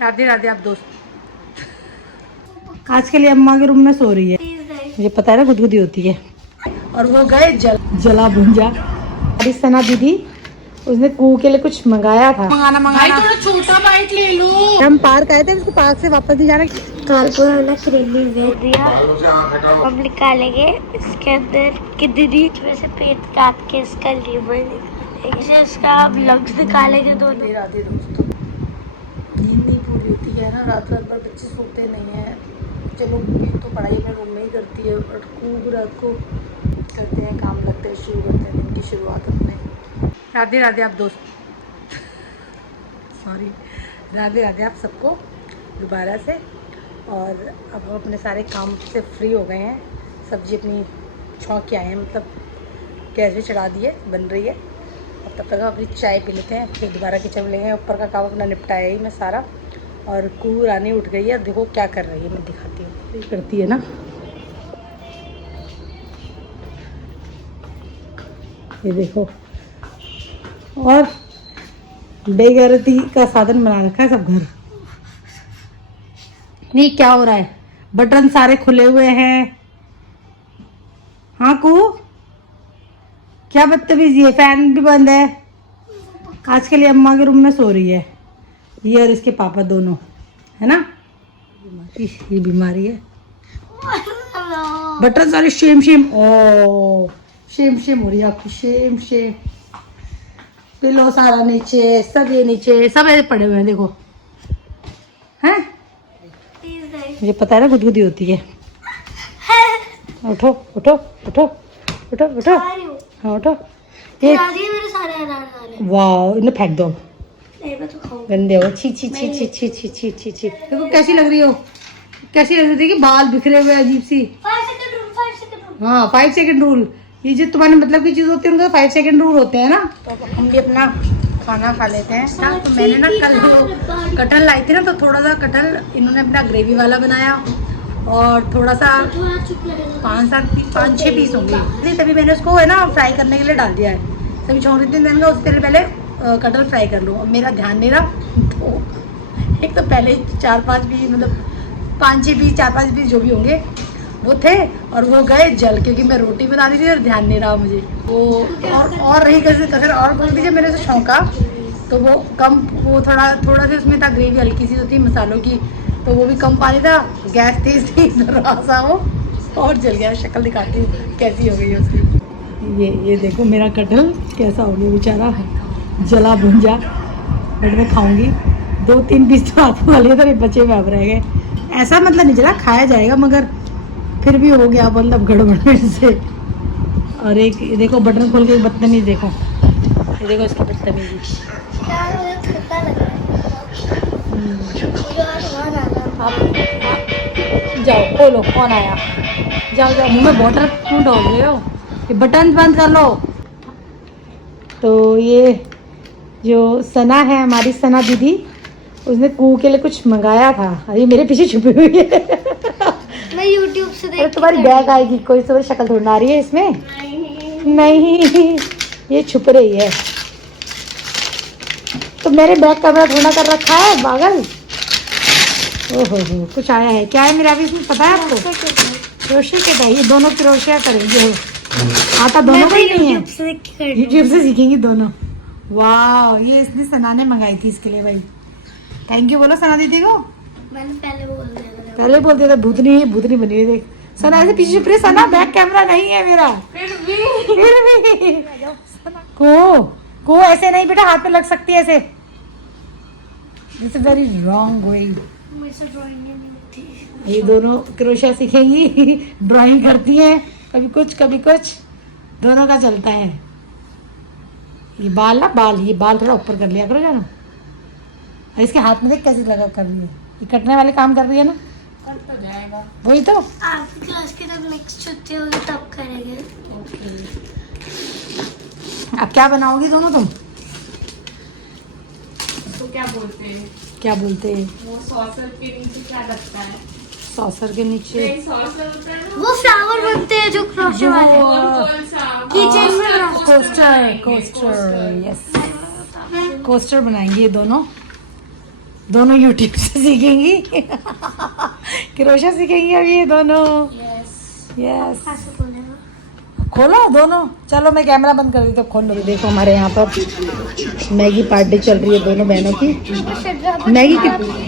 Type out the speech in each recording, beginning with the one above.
राधे राधे आप दोस्त। आज के लिए अम्मा के रूम में सो रही है, मुझे पता है ना गुदगुदी होती है। और वो गए जला भुंजा। हमारी सना दीदी उसने कू के लिए कुछ मंगाया था। मंगाना थोड़ा छोटा बाइट ले लो। हम पार्क आए थे, उसके पार्क से वापस नहीं जाना। करेली भेज दिया, अब निकालेंगे इसके अंदर की दीदी से पेट काट के इसका लीवर निकालेंगे, इसका अब लग्स निकालेंगे दोनों। राधे दोस्तों, नींद नहीं पूरी होती है ना, रात रात भर बच्चे सोते नहीं है। चलो तो पढ़ाई अपने रूम में ही करती है, बट खूब रात को करते हैं, काम लगते हैं, शुरू करते हैं दिन की शुरुआत अपने। राधे राधे आप दोस्त, सॉरी, राधे राधे आप सबको दोबारा से। और अब हम अपने सारे काम से फ्री हो गए हैं। सब्जी अपनी छौंक के आए हैं, मतलब गैस भी चढ़ा दी है, बन रही है। अब तब तक हम अपनी चाय पी लेते हैं, फिर दोबारा किचन में लेंगे। ऊपर का काम अपना निपटाया ही मैं सारा। और कू रानी उठ गई है, देखो क्या कर रही है, मैं दिखाती हूँ। करती है ना, ये देखो। और बेगैरती का साधन बना रखा है सब घर। नहीं, क्या हो रहा है? बटन सारे खुले हुए हैं। हाँ कू, क्या बदतमीजी है? फैन भी बंद है। आज के लिए अम्मा के रूम में सो रही है, ये और इसके पापा दोनों, है ना। ये बीमारी है। बटन सारे शेम शेम, ओ शेम शेम हो रही है आपकी, शेम शेम। पिलो सारा नीचे, सब ये नीचे, सब ऐसे पड़े हुए हैं, देखो। हैं, मुझे पता है ना गुदगुदी होती है। उठो उठो उठो उठो उठो, हाँ उठो। ये वाह, इन्हें फेंक दो, गंदे हो। छी छी छी छी छी छी छी छी छी। देखो कैसी लग रही हो, कैसी लग रही थी कि बाल बिखरे हुए अजीब सी। 5 सेकंड रूल, ये जो तुम्हारे मतलब की चीज होती है उनका 5 सेकंड रूल होते हैं ना। तो हम भी अपना खाना खा लेते हैं ना। तो मैंने ना कल वो कटहल लाई थी ना, तो थोड़ा सा कटहल इन्होंने अपना ग्रेवी वाला बनाया, और थोड़ा सा 5-6 पीस होंगे, तभी मैंने उसको है ना फ्राई करने के लिए डाल दिया है। तभी छोड़ देती हूँ, उसके लिए पहले कटहल फ्राई कर लूँ। और मेरा ध्यान नहीं रहा, तो एक तो पहले 4-5 पीस, मतलब 5-6 पीस, 4-5 पीस जो भी होंगे वो थे, और वो गए जल, क्योंकि मैं रोटी बना रही थी और ध्यान नहीं रहा मुझे वो। और रही कटहल और बोल दीजिए, मेरे से छौंका तो वो कम, वो थोड़ा सा उसमें था, ग्रेवी हल्की सी होती है मसालों की, तो वो भी कम पानी था, गैस तेज थी, सा हो और जल गया। शक्ल दिखाती हूँ कैसी हो गई है उसकी। ये देखो मेरा कटहल कैसा हो गया बेचारा, जला भुंजा। बट मैं खाऊंगी, 2-3 पीस तो आते वाले थे, बचे में अब रह गए। ऐसा मतलब नहीं चला, खाया जाएगा, मगर फिर भी हो गया मतलब गड़बड़ से। और एक ये देखो बटन खोल के बदतमीजी, देखो ये देखो इसकी बदतमीजी। आप जाओ खोलो, कौन आया? जाओ जाओ, मुँह में बॉटल क्यों डाल रहे हो? ये बटन बंद कर लो। तो ये जो सना है, हमारी सना दीदी, उसने कू के लिए कुछ मंगाया था। अरे मेरे पीछे छुपी हुई है। मैं YouTube से देख। तुम्हारी बैग आएगी, कोई तो शक्ल ढूंढ आ रही है इसमें। नहीं, ये छुप रही है। तो मेरे बैग का ढूंढा कर रखा है पागल। ओहो हो, कुछ आया है। क्या है मेरा भी इसमें पता है आपको? क्रोशे के था, ये दोनों क्रोशिया करेंगे। आता दोनों को ही नहीं है, यूट्यूब से सीखेंगी दोनों। वाह, ये इसने सना ने मंगाई थी इसके लिए। भाई थैंक यू बोलो सना दीदी को। मैंने पहले बोल दिया था, भूतनी बनी हुई देख। सना ऐसे पीछे छुप रही। सना बैक कैमरा नहीं है मेरा, फिर भी को ऐसे नहीं बेटा, हाथ पे लग सकती है ऐसे। This is very wrong way. मुझसे ड्राइंग नहीं होती। ये दोनों क्रोशिया सीखेंगी, ड्राइंग करती हैं, कभी कुछ दोनों का चलता है। ये बाल थोड़ा ऊपर कर लिया करो जानो। इसके हाथ में देख कैसे लगा कर रही है, ये कटने वाले काम कर रही है ना। कर तो जाएगा, वही तो। आपकी क्लास की जब नेक्स्ट छुट्टी होगी तब करेंगे। अब क्या बनाओगी दोनों तुम? तो क्या बोलते हैं वो सॉसर के नीचे क्या लगता है? सॉसर के नीचे सॉसर होता है ना, वो फ्लावर बनते हैं जो क्रोशे वाले किचन में। कोस्टर, यस, कोस्टर बनाएंगे ये दोनों। दोनों यूट्यूब से सीखेंगी कि रोशा सीखेंगी अब ये दोनों। यस कैसे बोलेगा? खोलो दोनों। चलो मैं कैमरा बंद कर देती हूँ, खोल लो। देखो हमारे यहाँ पर मैगी पार्टी चल रही है दोनों बहनों की।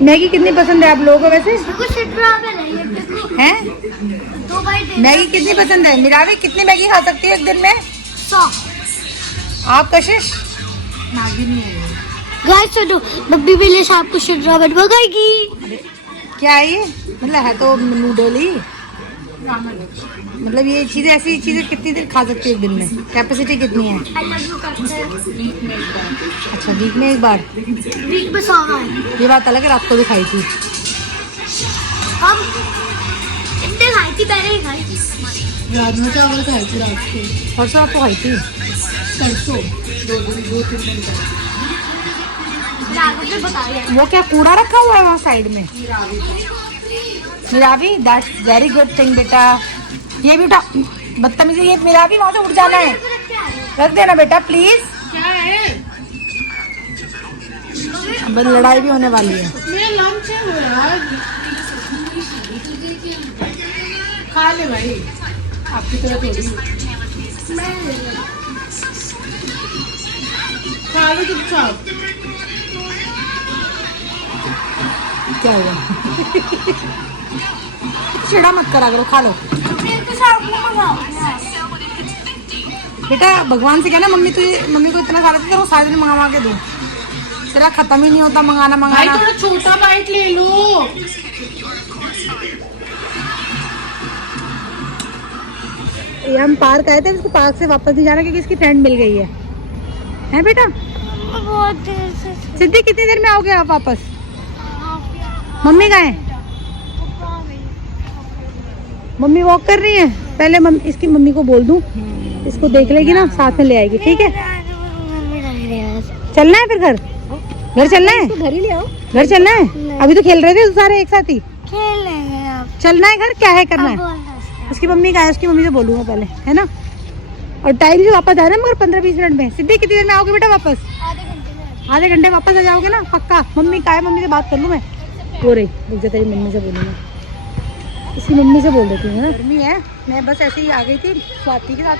मैगी कितनी पसंद है आप लोगों को वैसे हैं? मैगी कितनी पसंद है? मिरावी कितनी मैगी खा सकती है एक दिन में? 100। आप कशिश? गाइस सुनो, बब्बी बिल्ली शाम को शिड्रा बनवाएगी। क्या है ये? मतलब है तो नूडल ही, मतलब ये चीजें, ऐसी चीजें कितनी देर खा सकती है एक दिन में? कैपेसिटी कितनी है? अच्छा वीक में एक बार? वीक में 100 बार। ये बात अलग है, रात को भी खाई थी हम इतने खाई थी, पहले ही खाई थी। राजमा चावल खाई थी रात को, परसों आपको खाई थी, परसों 2-3 दिन बताइए। वो क्या कूड़ा रखा हुआ है वहाँ साइड में? मिरावी दैट्स वेरी गुड थिंग बेटा। ये भी उठा, बदतमीजी। ये मिरावी वहाँ से उठ जाना है, रख देना बेटा प्लीज। क्या है? अब लड़ाई भी होने वाली है। मेरा लंच है यार, खा ले भाई, आपकी तरह थोड़ी। खा लो चुपचाप। क्या हुआ? चिड़ा मत करा करो, खा लो बेटा। भगवान से कहना मम्मी को इतना सारा चीज सारे दिन मंगा के दूं, तेरा खत्म ही नहीं होता मंगाना। भाई थोड़ा छोटा बाइट ले लो। ये हम पार्क आए थे, इसको पार्क से वापस नहीं जाना क्योंकि इसकी फ्रेंड मिल गई है। हैं बेटा? बहुत देर से। सिद्धि कितनी देर में आओगे आप वापस? मम्मी कहाँ है? मम्मी वॉक कर रही है। पहले इसकी मम्मी को बोल दूं, इसको देख लेगी ना, साथ में ले आएगी। ठीक है, चलना है फिर घर चलना है? घर ही ले आओ। घर चलना है? अभी तो खेल रहे थे सारे एक साथ ही। खेल लेंगे आप। चलना है घर, क्या है करना है? उसकी मम्मी का है, उसकी मम्मी से बोलूंगा पहले, है ना? और टाइम से वापस आना मगर 15-20 मिनट में। सिद्धि कितनी देर में आओगे बेटा वापस? आधे घंटे वापस आ जाओगे ना पक्का? मम्मी का है, मम्मी से बात कर लूँ मैं। हो रही रुक जा, तेरी मम्मी से बोलूँगा, इसकी मम्मी से बोल देती हूँ ना। गर्मी है, मैं बस ऐसे ही आ गई थी स्वाति के साथ,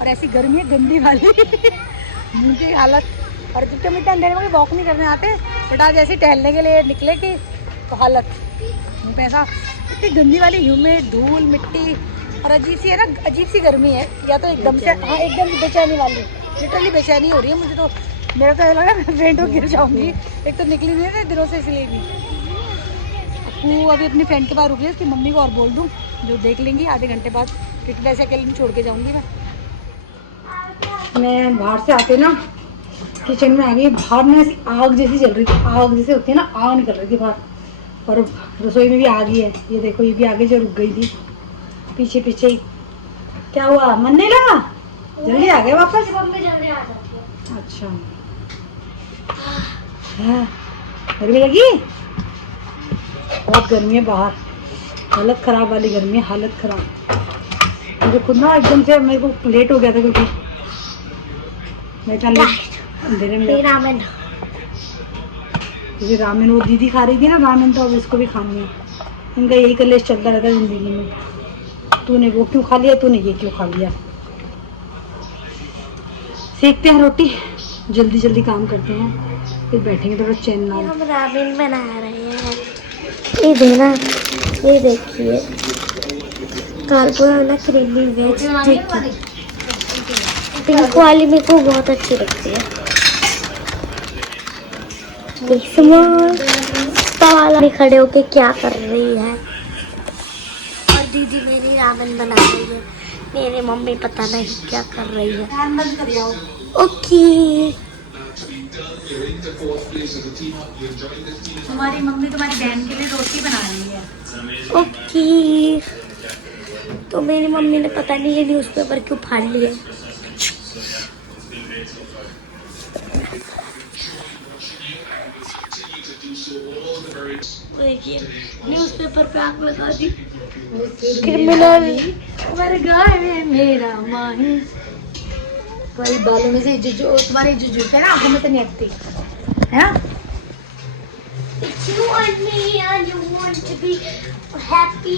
और ऐसी गर्मी है गंदी वाली मुँह की हालत। और जब हम इतने अंधेरे में वॉक नहीं करने आते, बट आज ऐसे टहलने के लिए निकले कि तो हालत मुँह पे ऐसा, इतनी गंदी वाली ह्यूमिड, धूल मिट्टी, और अजीब सी है ना, अजीब सी गर्मी है। या तो एकदम से, हाँ एकदम बेचैनी वाली, लिटरली बेचैनी हो रही है मुझे तो। मेरा तो लग रहा है मैं फेंट हो गिर जाऊँगी। एक तो निकली नहीं है दिनों से, इसलिए भी वो अभी अपनी फ्रेंड के पास रुक रही है। उसकी मम्मी को और बोल दूँ जो देख लेंगी आधे घंटे बाद, क्योंकि वैसे अकेले नहीं छोड़ के जाऊँगी मैं बाहर से आते ना किचन में आ गई। बाहर में ऐसी आग जैसी चल रही थी, आग जैसे होती है ना, आग निकल रही थी बाहर, और रसोई में भी आग ही है। ये देखो, ये भी आगे जो रुक गई थी पीछे पीछे ही। क्या हुआ, मन नहीं लगा? जल्दी आ गए वापस? मम्मी जल्दी आ जाती है। अच्छा, गर्मी लगी? बहुत गर्मी है बाहर, हालत ख़राब वाली गर्मी है, हालत ख़राब। मुझे खुद ना एकदम से मेरे को लेट हो गया था, क्योंकि मैं अंधेरे में रामेन, क्योंकि रामेन वो दीदी खा रही थी ना रामेन, तो अब इसको भी खानी है। इनका यही कलेश चलता रहता है ज़िंदगी में, तूने वो क्यों खा लिया, तूने ये क्यों खा लिया। सेकते हैं रोटी, जल्दी जल्दी काम करते हैं, फिर बैठेंगे थोड़ा चैन नाल। हम रामेन बना रहे हैं। ये देना, ये देखिए, कार्बोहाइड्रेट क्रीमी वेज टिक्की। पिंक वाली मेरे को बहुत अच्छी लगती है। वाला खड़े होके क्या कर रही है, और दीदी मेरी रामेन बना रही है, मेरी मम्मी पता नहीं क्या कर रही है। बंद कर जाओ। ओके, तुम्हारी मम्मी तुम्हारी बहन के लिए रोटी बना रही है। ओके, तो मेरी मम्मी ने पता नहीं ये न्यूज़पेपर क्यों फाड़ लिया। देखिए, न्यूज़पेपर पे आग लगा दी। क्रिमिनल मर गए मेरा माही। तुम्हारी बालों में से जो तुम्हारी जो जुल्फ है ना, आंखों में तो नहीं हटती है ना। You and me and you want to be happy.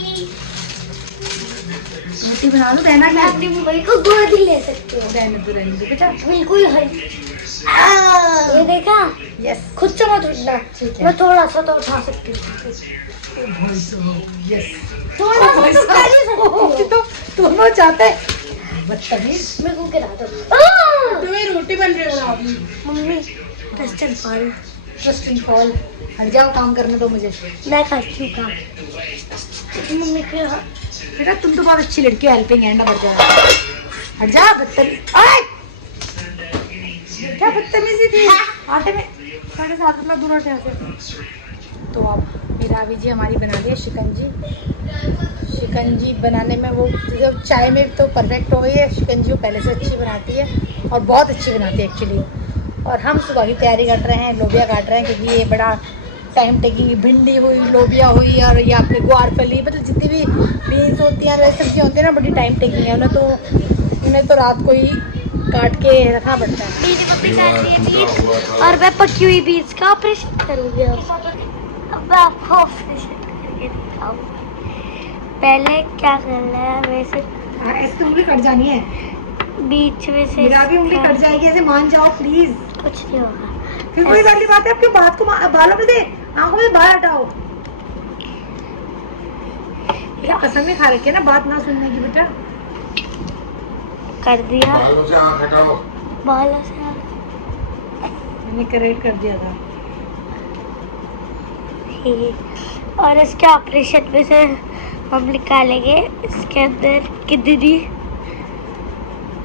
रोटी बना लो बहना मैं अपनी मम्मी को गोद ही ले सकती हूँ। रहने दो बेटा। बिल्कुल है। ये देखा? यस खुद से मत उठना। ठीक है। मैं थोड़ा सा तो उठा सकती हूँ। यस थोड़ा सा तो कर ही सकती हूँ। तो दोनों चाहते हैं बदतमीज। मेरे को गिरा दो। तुम्हें रोटी बन रही हो अभी। Mummy dust and fall. Trust in fall. हट जाओ काम करने दो मुझे। मैं करती हूँ काम। मम्मी के बेटा तुम तो बहुत अच्छी लड़की हो, हेल्पिंग हैंड ना बचा। हट जा बदतमीज। क्या बदतमीजी थी आटे में। 7:30 में दोनों से। तो अब मीरावी जी हमारी बना रही है शिकंजी। शिकंजी बनाने में वो जब चाय में तो परफेक्ट हो गई है। शिकंजी वो पहले से अच्छी बनाती है और बहुत अच्छी बनाती है एक्चुअली। और हम सुबह की तैयारी कर रहे हैं, लोबिया काट रहे हैं क्योंकि ये बड़ा टाइम टेकिंग। भिंडी हुई, लोबिया हुई और ये आपके ग्वारफली, मतलब जितनी भी बीन्स होती हैं, सब्जियाँ होती हैं ना, बड़ी टाइम टेकिंग है। उन्हें तो रात को ही काट के रखना पड़ता है। मेरी मम्मी कर रही है बीज और मैं पकी हुई बीज का ऑपरेशन करूँगी। अब मैं आपको ऑपरेशन करके दिखाऊंगी। पहले क्या करना है वैसे ऐसे तो उंगली कट जानी है। बीच में से मीरावी उंगली कट जाएगी, ऐसे मान जाओ प्लीज। कुछ नहीं होगा। फिर वही वाली बात है, आपके बात को बालों में से आंखों में बाल हटाओ। क्या कसम में खा रखी है ना बात ना सुनने की बेटा। कर दिया बालों से आँख हटाओ। बालों से मैंने करेक्ट कर दिया था। और इसके ऑपरेशन में से हम निकालेंगे इसके अंदर किडनी,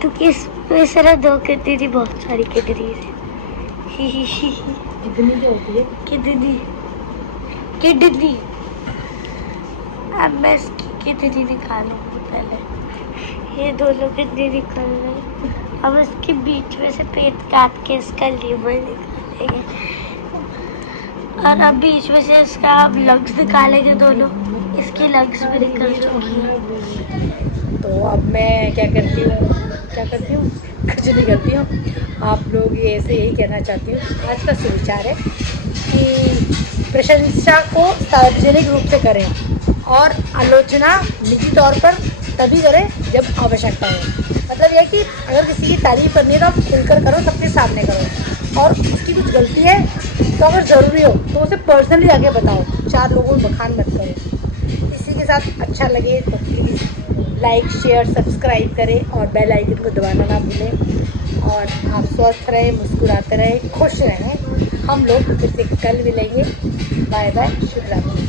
क्योंकि इसमें से ना 2 किडनी, बहुत सारी किडनी है। कितनी जो होती है किडनी अब मैं इसकी किडनी निकालूंगी। पहले ये दोनों किडनी निकाल रही। अब इसके बीच में से पेट काट के इसका लीवर निकालेंगे और अब बीच में से इसका अब लंग्स निकालेंगे दोनों। इसकी लंग्स भी निकल चुकी है। तो अब मैं क्या करती हूँ कुछ नहीं करती हूँ। आप लोग ये ऐसे यही कहना चाहती हूँ। आज का सुविचार है कि प्रशंसा को सार्वजनिक रूप से करें और आलोचना निजी तौर पर तभी करें जब आवश्यकता हो। मतलब यह कि अगर किसी की तारीफ करनी है तो आप खुलकर करो, सबके सामने करो। और उसकी कुछ गलती है तो अगर ज़रूरी हो तो उसे पर्सनली आके बताओ, 4 लोगों में बखान मत करो। इसी के साथ अच्छा लगे तो प्लीज़ लाइक, शेयर, सब्सक्राइब करें और बेल आइकन को दबाना ना भूलें। और आप स्वस्थ रहें, मुस्कुराते रहें, खुश रहें। हम लोग फिर से कल मिलेंगे। बाय बाय, शुभ रात्रि।